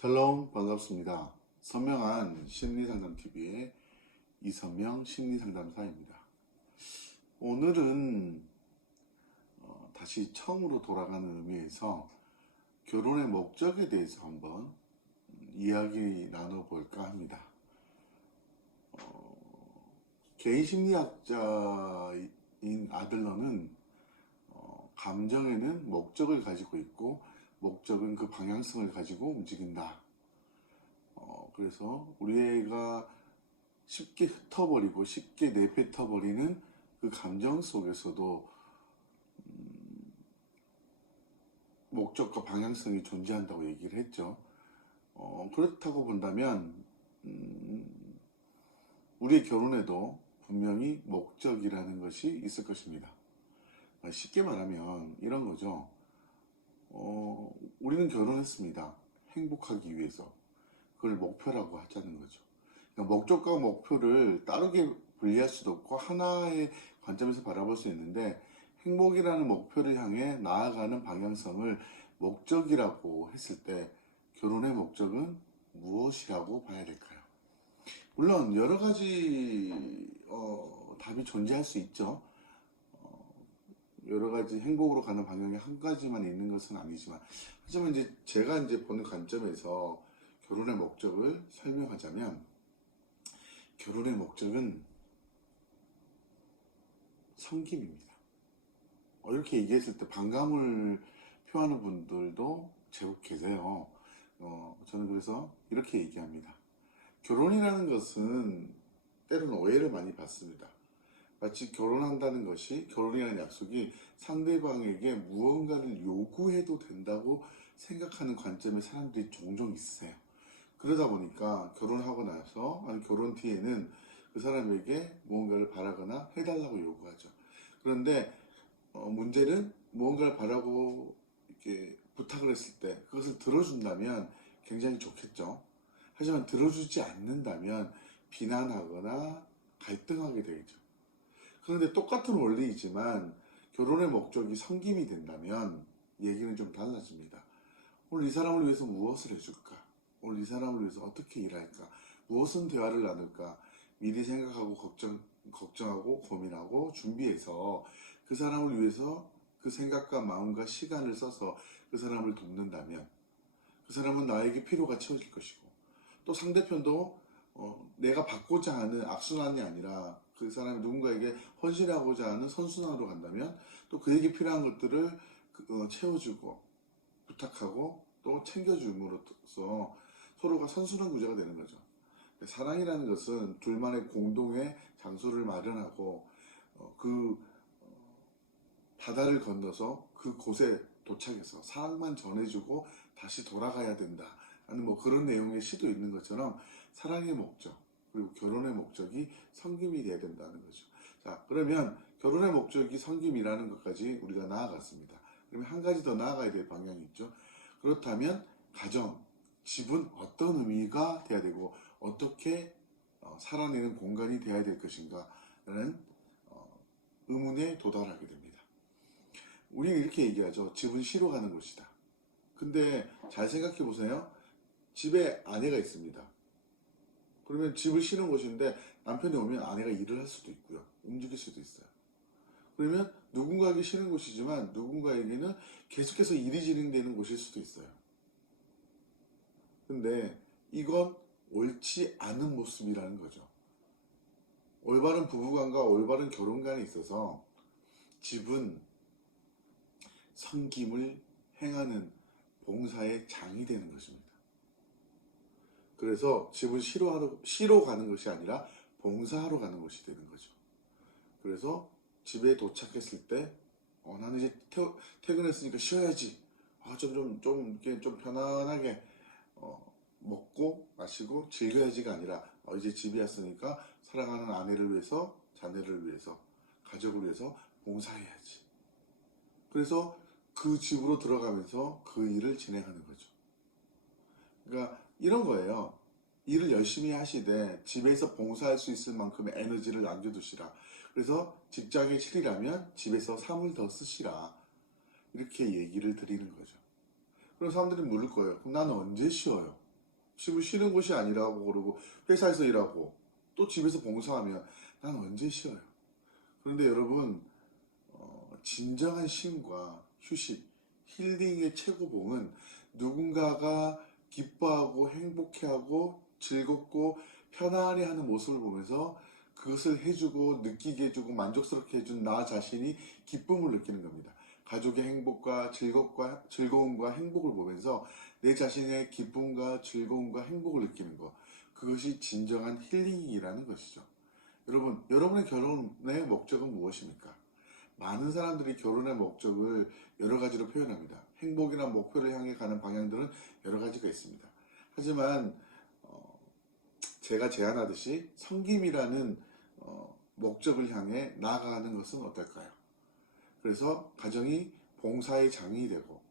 샬롬 반갑습니다. 선명한 심리상담TV의 이선명 심리상담사입니다. 오늘은 다시 처음으로 돌아가는 의미에서 결혼의 목적에 대해서 한번 이야기 나눠볼까 합니다. 개인 심리학자인 아들러는 감정에는 목적을 가지고 있고 목적은 그 방향성을 가지고 움직인다. 그래서 우리 애가 쉽게 흩어버리고 쉽게 내뱉어버리는 그 감정 속에서도 목적과 방향성이 존재한다고 얘기를 했죠. 그렇다고 본다면 우리의 결혼에도 분명히 목적이라는 것이 있을 것입니다. 쉽게 말하면 이런 거죠. 우리는 결혼했습니다. 행복하기 위해서. 그걸 목표라고 하자는 거죠. 그러니까 목적과 목표를 따르게 분리할 수도 없고 하나의 관점에서 바라볼 수 있는데, 행복이라는 목표를 향해 나아가는 방향성을 목적이라고 했을 때 결혼의 목적은 무엇이라고 봐야 될까요? 물론 여러 가지 답이 존재할 수 있죠. 여러 가지 행복으로 가는 방향이 한 가지만 있는 것은 아니지만, 하지만 제가 보는 관점에서 결혼의 목적을 설명하자면, 결혼의 목적은 섬김입니다. 이렇게 얘기했을 때 반감을 표하는 분들도 제법 계세요. 저는 그래서 이렇게 얘기합니다. 결혼이라는 것은 때로는 오해를 많이 받습니다. 마치 결혼한다는 것이, 결혼이라는 약속이 상대방에게 무언가를 요구해도 된다고 생각하는 관점의 사람들이 종종 있어요. 그러다 보니까 결혼하고 나서, 아니 결혼 뒤에는 그 사람에게 무언가를 바라거나 해달라고 요구하죠. 그런데 문제는 무언가를 바라고 이렇게 부탁을 했을 때 그것을 들어준다면 굉장히 좋겠죠. 하지만 들어주지 않는다면 비난하거나 갈등하게 되죠. 그런데 똑같은 원리이지만 결혼의 목적이 섬김이 된다면 얘기는 좀 달라집니다. 오늘 이 사람을 위해서 무엇을 해줄까? 오늘 이 사람을 위해서 어떻게 일할까? 무엇은 대화를 나눌까? 미리 생각하고 걱정하고 고민하고 준비해서 그 사람을 위해서 그 생각과 마음과 시간을 써서 그 사람을 돕는다면 그 사람은 나에게 필요가 채워질 것이고, 또 상대편도 내가 받고자 하는 악순환이 아니라 그 사람이 누군가에게 헌신하고자 하는 선순환으로 간다면 또 그에게 필요한 것들을 채워주고 부탁하고 또 챙겨줌으로써 서로가 선순환 구조가 되는 거죠. 사랑이라는 것은 둘만의 공동의 장소를 마련하고 그 바다를 건너서 그곳에 도착해서 사랑만 전해주고 다시 돌아가야 된다 하는 그런 내용의 시도 있는 것처럼, 사랑의 목적 그리고 결혼의 목적이 섬김이 돼야 된다는 거죠. 자, 그러면 결혼의 목적이 섬김이라는 것까지 우리가 나아갔습니다. 그러면 한 가지 더 나아가야 될 방향이 있죠. 그렇다면 가정, 집은 어떤 의미가 돼야 되고 어떻게 살아내는 공간이 돼야 될 것인가 라는 의문에 도달하게 됩니다. 우리는 이렇게 얘기하죠. 집은 쉬러 가는 곳이다. 근데 잘 생각해 보세요. 집에 아내가 있습니다. 그러면 집을 쉬는 곳인데 남편이 오면 아내가 일을 할 수도 있고요. 움직일 수도 있어요. 그러면 누군가에게 쉬는 곳이지만 누군가에게는 계속해서 일이 진행되는 곳일 수도 있어요. 근데 이건 옳지 않은 모습이라는 거죠. 올바른 부부관과 올바른 결혼관에 있어서 집은 섬김을 행하는 봉사의 장이 되는 것입니다. 그래서 집은 쉬러 가는 것이 아니라 봉사하러 가는 것이 되는 거죠. 그래서 집에 도착했을 때 나는 이제 퇴근했으니까 쉬어야지. 좀 편안하게 먹고 마시고 즐겨야지가 아니라 이제 집에 왔으니까 사랑하는 아내를 위해서, 자녀를 위해서, 가족을 위해서 봉사해야지. 그래서 그 집으로 들어가면서 그 일을 진행하는 거죠. 그러니까 이런 거예요. 일을 열심히 하시되 집에서 봉사할 수 있을 만큼의 에너지를 남겨두시라. 그래서 직장에 7이라면 집에서 3을 더 쓰시라. 이렇게 얘기를 드리는 거죠. 그럼 사람들이 물을 거예요. 그럼 나는 언제 쉬어요? 집을 쉬는 곳이 아니라고 그러고 회사에서 일하고 또 집에서 봉사하면 난 언제 쉬어요? 그런데 여러분, 진정한 쉼과 휴식, 힐링의 최고봉은 누군가가 기뻐하고 행복해하고 즐겁고 편안히 하는 모습을 보면서 그것을 해주고 느끼게 해주고 만족스럽게 해준 나 자신이 기쁨을 느끼는 겁니다. 가족의 행복과 즐거움과 행복을 보면서 내 자신의 기쁨과 즐거움과 행복을 느끼는 것. 그것이 진정한 힐링이라는 것이죠. 여러분, 여러분의 결혼의 목적은 무엇입니까? 많은 사람들이 결혼의 목적을 여러 가지로 표현합니다. 행복이나 목표를 향해 가는 방향들은 여러 가지가 있습니다. 하지만 제가 제안하듯이 섬김이라는 목적을 향해 나아가는 것은 어떨까요? 그래서 가정이 봉사의 장이 되고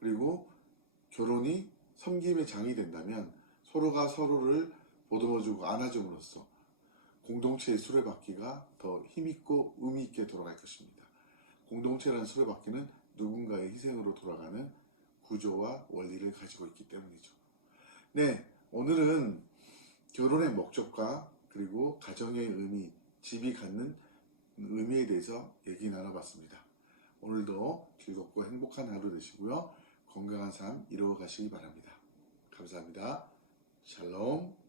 그리고 결혼이 섬김의 장이 된다면 서로가 서로를 보듬어주고 안아줌으로써 공동체의 수레바퀴가 더 힘있고 의미있게 돌아갈 것입니다. 공동체라는 수레바퀴는 누군가의 희생으로 돌아가는 구조와 원리를 가지고 있기 때문이죠. 네, 오늘은 결혼의 목적과 그리고 가정의 의미, 집이 갖는 의미에 대해서 얘기 나눠봤습니다. 오늘도 즐겁고 행복한 하루 되시고요. 건강한 삶 이루어 가시기 바랍니다. 감사합니다. 샬롬.